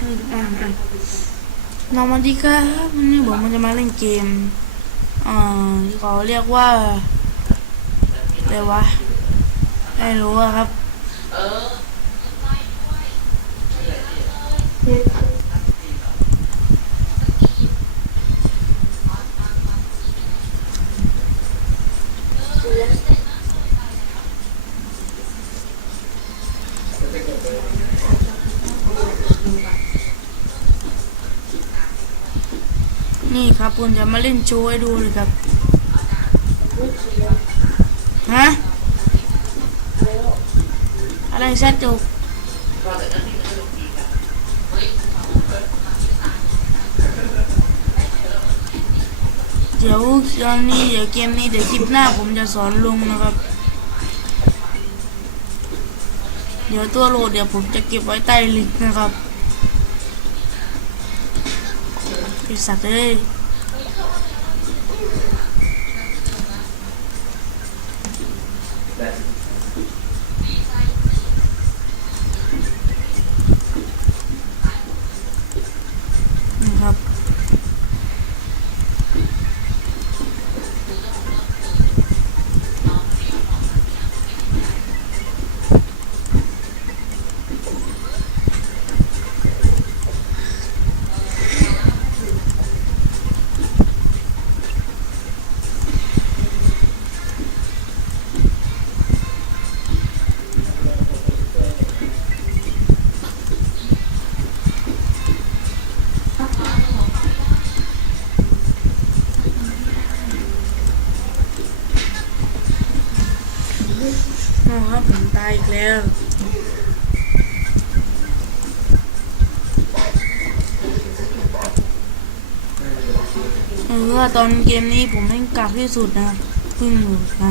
อ่าอ่าน้องมาดีครับวันนี้ผมมันจะมาเล่นเกมอ่าเขาเรียกว่าอะไรวะไม่รู้อะครับ นี่ครับผมจะมาเล่นโชว์ให้ดูเลยครับ ฮะ อะไรชัดจุกเดี๋ยวตอนนี้เดี๋ยวเกมนี้เดี๋ยวคลิปหน้าผมจะสอนลุงนะครับ เดี๋ยวตัวโหลดเดี๋ยวผมจะเก็บไว้ใต้ลิงก์นะครับ ไตายอีกแล้วเออว่าตอนเกมนี้ผมเล่นกากที่สุดนะเพึ่งอยู่นะ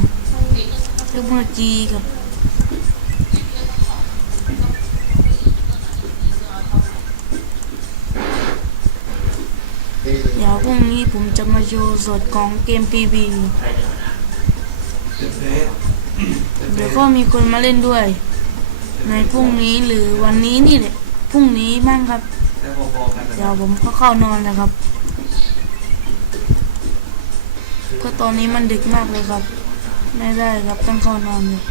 เรื่องเมื่อกี้กับเดี๋ยวพรุ่งนี้ผมจะมาโชว์สดของเกม PB เดี๋ยวก็มีคนมาเล่นด้วย ในพรุ่งนี้หรือวันนี้นี่แหละพรุ่งนี้มั่งครับ เดี๋ยวผมก็เข้านอนนะครับก็ตอนนี้มันดึกมากเลยครับ ไม่ได้ครับต้องเข้านอนเลย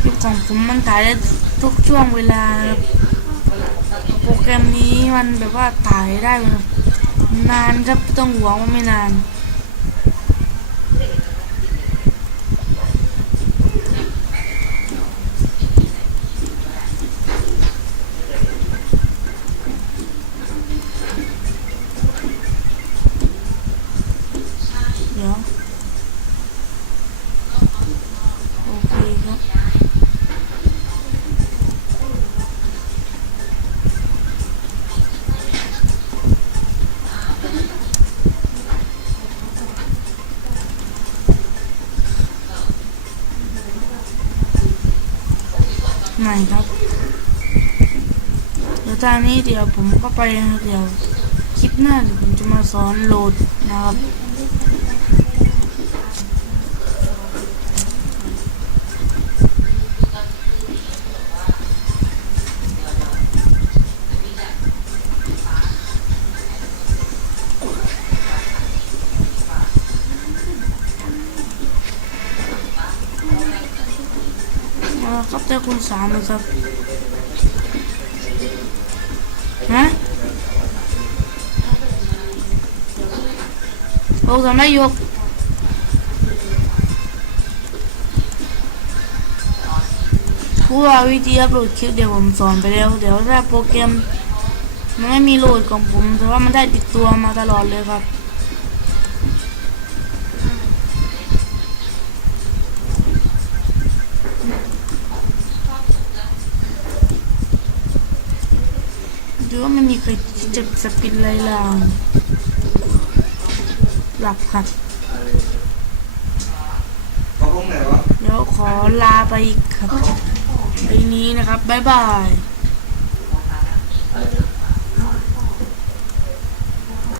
คลิปของผมมันถ่ายได้ทุกช่วงเวลา โปรแกรมนี้มันแบบว่าถ่ายได้แบบ นานครับ ต้องหวงว่าไม่นาน ไหนครับเดี๋ยวตอนนี้เดี๋ยวผมก็ไปเดี๋ยวคลิปหน้าเดี๋ยวผมจะมาสอนโหลดนะครับ ครับเจ้คุณสามนะครับฮะโอ้ทำไมยกผู้ว่าวิธีอัพโหลดคลิปเดี๋ยวผมสอนไปแล้ว เดี๋ยวถ้าโปรแกรม มันไม่มีโหลดของผม แต่ว่ามันได้ติดตัวมาตลอดเลยครับ ดูว่ามันมีใครจะสปินไรลางหลับครับเขาพงไหนวะเดี๋ยวขอลาไปครับไปนี้นะครับ บ๊ายบาย